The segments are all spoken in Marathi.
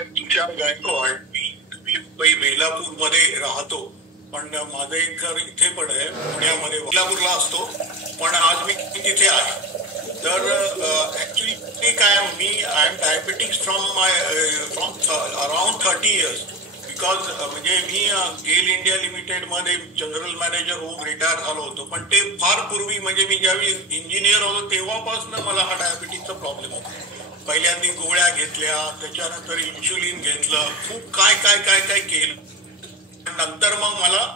तुषार गायकवाड. मी बेलापूर मध्ये राहतो, पण माझं एक घर इथे पण आहे पुण्यामध्ये, बेलापूरला असतो, पण आज मी तिथे आहे. तर ऍक्च्युली काय, I am diabetics from around 30 years. Because म्हणजे मी गेल इंडिया लिमिटेड मध्ये जनरल मॅनेजर होऊन रिटायर झालो होतो, पण ते फार पूर्वी, म्हणजे मी ज्यावेळी इंजिनियर होतो तेव्हापासून मला हा डायबिटीसचा प्रॉब्लेम होता. पहिल्यांदा गोळ्या घेतल्या, त्याच्यानंतर इन्शुलिन घेतलं, खूप काय काय काय काय केलं. नंतर मग मला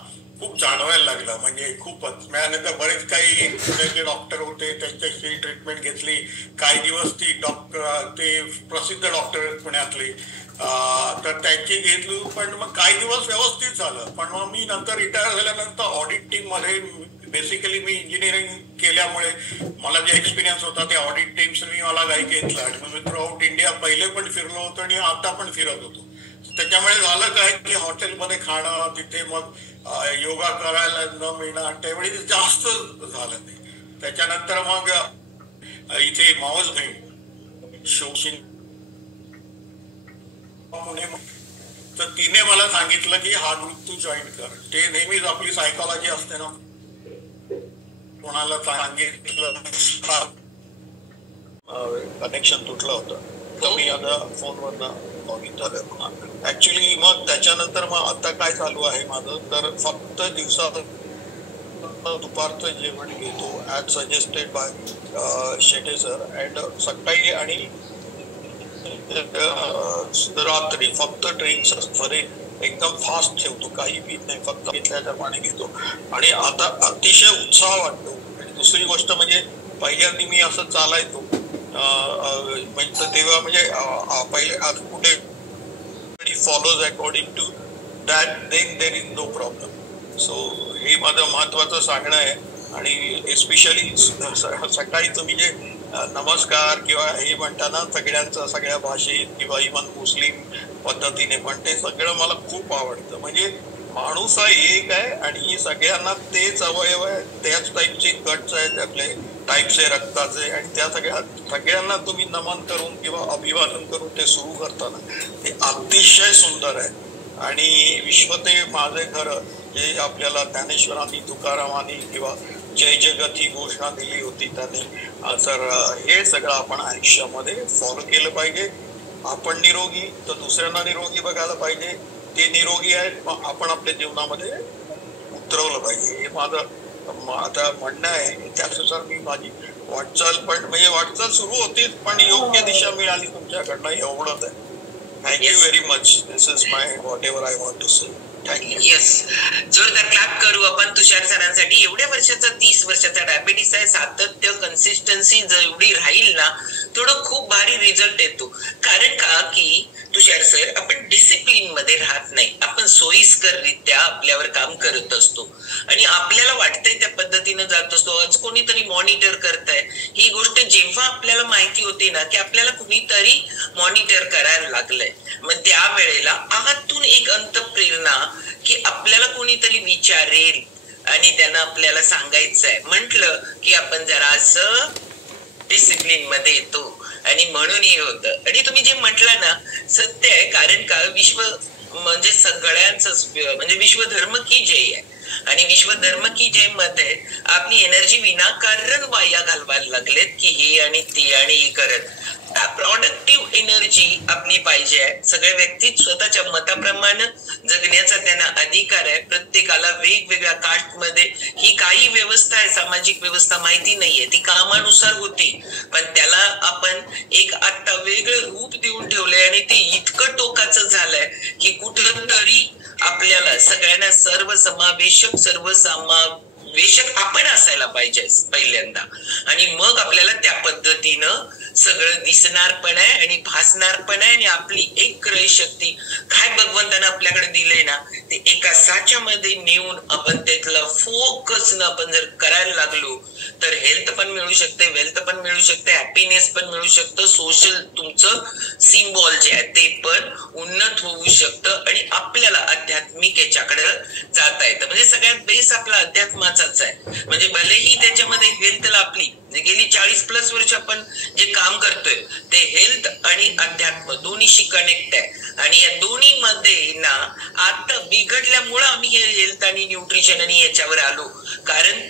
खूप जाणवायला लागलं, म्हणजे खूपच. त्यानंतर बरेच काही पुण्याचे डॉक्टर होते, त्यांच्याशी ट्रीटमेंट घेतली. काही दिवस ते प्रसिद्ध डॉक्टर पुण्यातले, तर त्यांची घेतली, पण मग काही दिवस व्यवस्थित झालं. पण मग मी नंतर रिटायर झाल्यानंतर ऑडिट टीम मध्ये, बेसिकली मी इंजिनिअरिंग केल्यामुळे मला जे एक्सपिरियन्स होता ते ऑडिट टीम्सनी मला काही घेतलं, आणि मग मी थ्रू आउट इंडिया पहिले पण फिरलो होतो आणि आता पण फिरत होतो. त्याच्यामुळे झालं काय की हॉटेलमध्ये खाणं, तिथे मग योगा करायला न मिळणं, त्यावेळी जास्त झालं ते. त्याच्यानंतर मग इथे मावस बहीण शोषिन पुणे, तर तिने मला सांगितलं की हा ग्रुप तू जॉईन कर. ते नेहमीच आपली सायकॉलॉजी असते ना, कोणाला सांगितलं कनेक्शन तुटलं होतं, तर मी आता फोनवरनं लॉगिन झालं पुन्हा. ऍक्च्युली मग त्याच्यानंतर मग आता काय चालू आहे माझं, तर फक्त दिवसात दुपारचं जेवण घेतो as suggested by Shete sir, and सकाळी आणि रात्री फक्त ड्रिंक्स फरे एकदम फास्ट ठेवतो, काही पीत नाही, फक्त घेतल्याचं पाणी घेतो. आणि आता अतिशय उत्साह वाटतो. आणि दुसरी गोष्ट म्हणजे पहिल्यांदा मी असं चालायचो, म्हणजे तेव्हा म्हणजे पहिले आज कुठे follows according to that, then there is no problem. So हे माझं महत्वाचं सांगणं आहे. आणि एस्पेशली सकाळी तुम्ही जे नमस्कार किंवा हे म्हणताना सगळ्यांचं, सगळ्या भाषेत किंवा इव्हन मुस्लिम पद्धतीने, पण ते सगळं मला खूप आवडतं. म्हणजे माणूस हा एक आहे आणि सगळ्यांना तेच अवयव आहे, त्याच टाईपचे गट्स आहेत, आपले टाईपचे रक्ताचे, आणि त्या सगळ्यांना तुम्ही नमन करून किंवा अभिवादन करून ते सुरू करताना ते अतिशय सुंदर आहे. आणि विश्व ते माझे घर, जे आपल्याला ज्ञानेश्वरांनी, तुकारामांनी किंवा जय जगत ही घोषणा दिली होती त्यांनी, तर हे सगळं आपण आयुष्यामध्ये फॉलो केलं पाहिजे. आपण निरोगी तर दुसऱ्यांना निरोगी बघायला पाहिजे. ते निरोगी आहेत, मग आपण आपल्या जीवनामध्ये उतरवलं पाहिजे. हे माझं आता म्हणणं आहे. त्यानुसार मी माझी वाटचाल, पण म्हणजे वाटचाल सुरू होती, पण योग्य दिशा मिळाली तुमच्याकडनं, एवढंच आहे. Thank you very much. This is my whatever I want to say. Yes, जोरदार क्लॅप करू आपण तुषार सरांसाठी. एवढ्या वर्षाचा, 30 वर्षाचा डायबिटीस आहे. सातत्य, कन्सिस्टन्सी जेवढी राहील ना, थोडं खूप भारी रिझल्ट येतो. कारण का की तुषार सर, आपण डिसिप्लिन मध्ये राहत नाही, आपण सोयीस्कररित्या आपल्यावर काम करत असतो आणि आपल्याला वाटतंय त्या पद्धतीनं जात असतो. आज कोणीतरी मॉनिटर करताय, ही गोष्ट जेव्हा आपल्याला माहिती होती ना की आपल्याला कुणीतरी मॉनिटर करायला लागलंय, मग त्यावेळेला आतून एक अंतःप्रेरणा की आपल्याला कोणीतरी विचारेल आणि त्यांना आपल्याला सांगायचंय म्हटलं की आपण जरा असं डिसिप्लिन मध्ये येतो. आणि म्हणून हे होतं. आणि तुम्ही जे म्हटलं ना सत्य आहे. कारण का विश्व म्हणजे सगळ्यांच, म्हणजे विश्व धर्म की जय आहे, आणि विश्व धर्म की जय मध्ये आपली एनर्जी विनाकारण वाया घालवायला लागलेत की हे आणि ते आणि हे करत. प्रोडक्टिव्ह एनर्जी आपली पाहिजे आहे. सगळ्या व्यक्ती स्वतःच्या मताप्रमाणे जगण्याचा त्यांना अधिकार आहे. प्रत्येकाला वेगवेगळ्या कास्टमध्ये ही काही व्यवस्था आहे, सामाजिक व्यवस्था माहिती नाहीये, ती कामानुसार होती, पण त्याला आपण एक आता वेगळं रूप देऊन ठेवलंय आणि ते इतकं टोकाचं झालंय की कुठं तरी आपल्याला सगळ्यांना सर्वसमावेशक, सर्वसमावेशक आपण असायला पाहिजे पहिल्यांदा, आणि मग आपल्याला त्या पद्धतीनं सगळं दिसणार पण आहे आणि भासणार पण आहे. आणि आपली एक क्रय शक्ती काय भगवंतानं आपल्याकडे दिलंय ना, ते एका साच्यामध्ये नेऊन आपण त्यातला फोकस न आपण जर करायला लागलो तर हेल्थ पण मिळू शकते, वेल्थ पण मिळू शकते, हॅपीनेस पण मिळू शकतं, सोशल तुमचं सिम्बॉल जे आहे ते पण उन्नत होऊ शकतं आणि आपल्याला आध्यात्मिक याच्याकडे जाता येतं. म्हणजे सगळ्यात बेस आपला अध्यात्माचाच आहे. म्हणजे भलेही त्याच्यामध्ये हेल्थला आपली गेली 40+ वर्ष आपण जे काम करतोय ते हेल्थ आणि अध्यात्म दोन्हीशी कनेक्ट आहे. आणि या दोन्ही मध्ये ना आता बिघडल्यामुळे आम्ही हे हेल्थ आणि न्यूट्रिशन आणि याच्यावर आलो, कारण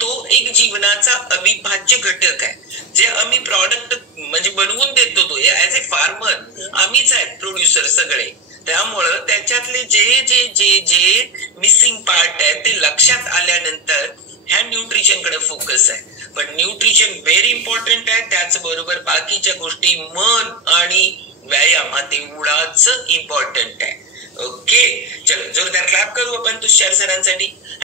तो एक जीवनाचा अविभाज्य घटक आहे. जे आम्ही प्रॉडक्ट म्हणजे बनवून देतो तो ऍज ए फार्मर आम्हीच आहेत, प्रोड्युसर सगळे. त्यामुळं त्याच्यातले जे जे जे जे मिसिंग पार्ट आहे ते लक्षात आल्यानंतर ह्या न्यूट्रिशन कडे फोकस आहे. पण न्यूट्रिशन व्हेरी इम्पॉर्टंट आहे, त्याचबरोबर बाकीच्या गोष्टी मन आणि व्यायामात एवढाच इम्पॉर्टंट आहे. ओके, चलो जोरदार क्लॅप करू आपण तुषार सरांसाठी.